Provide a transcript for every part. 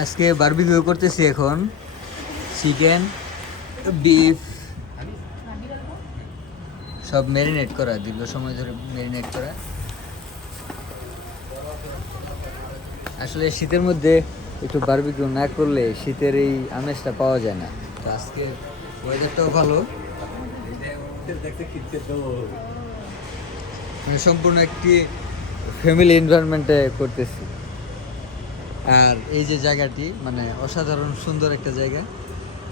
আজকে বারবিকিউ করতেছি এখন। চিকেন বিফ সব ম্যারিনেট করা, দীর্ঘ সময় ধরে ম্যারিনেট করা। আসলে শীতের মধ্যে একটু বারবিকিউ না করলে শীতের এই আমেজটা পাওয়া যায় না। তো আজকে ওয়েদারটাও ভালো। সম্পূর্ণ একটি ফ্যামিলি এনভায়রনমেন্টে করতেছি। আর এই যে জায়গাটি মানে অসাধারণ সুন্দর একটা জায়গা।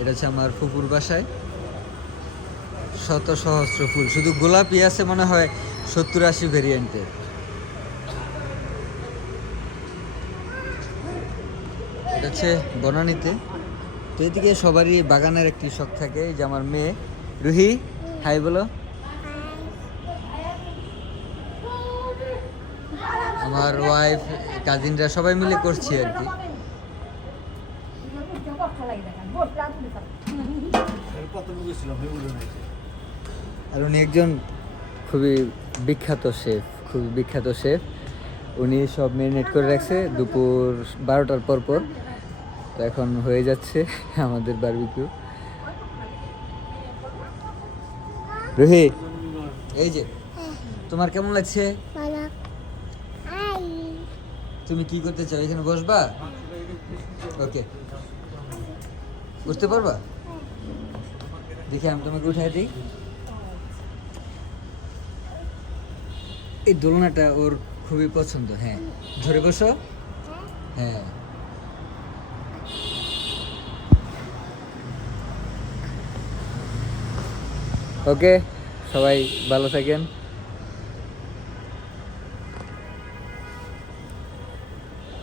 এটা হচ্ছে আমার ফুপুর বাসায়। শত সহস্র ফুল। শুধু গোলাপি আছে মনে হয় সত্তর আশি ভেরিয়েন্টের এটা হচ্ছে বনানীতে। তো এদিকে সবারই বাগানের একটি শখ থাকে যে আমার মেয়ে। রুহি, হাই বলো। আমার ওয়াইফ কাজিনরা সবাই মিলে করছি আর কি। আর উনি একজন খুবই বিখ্যাত শেফ খুবই বিখ্যাত শেফ উনি সব মেরিনেট করে রাখছে দুপুর বারোটার পর পর। তো এখন হয়ে যাচ্ছে আমাদের বারবিকিউ রুহি, এই যে, তোমার কেমন লাগছে? তুমি কি করতে চাও? এখানে বসবা? ওকে। বুঝতে পারবা? দেখি, আমি তোমাকে উঠাই দিই। এই দোলনাটা ওর খুবই পছন্দ হ্যাঁ। ধরে বসো। হ্যাঁ। ওকে, সবাই ভালো থাকেন।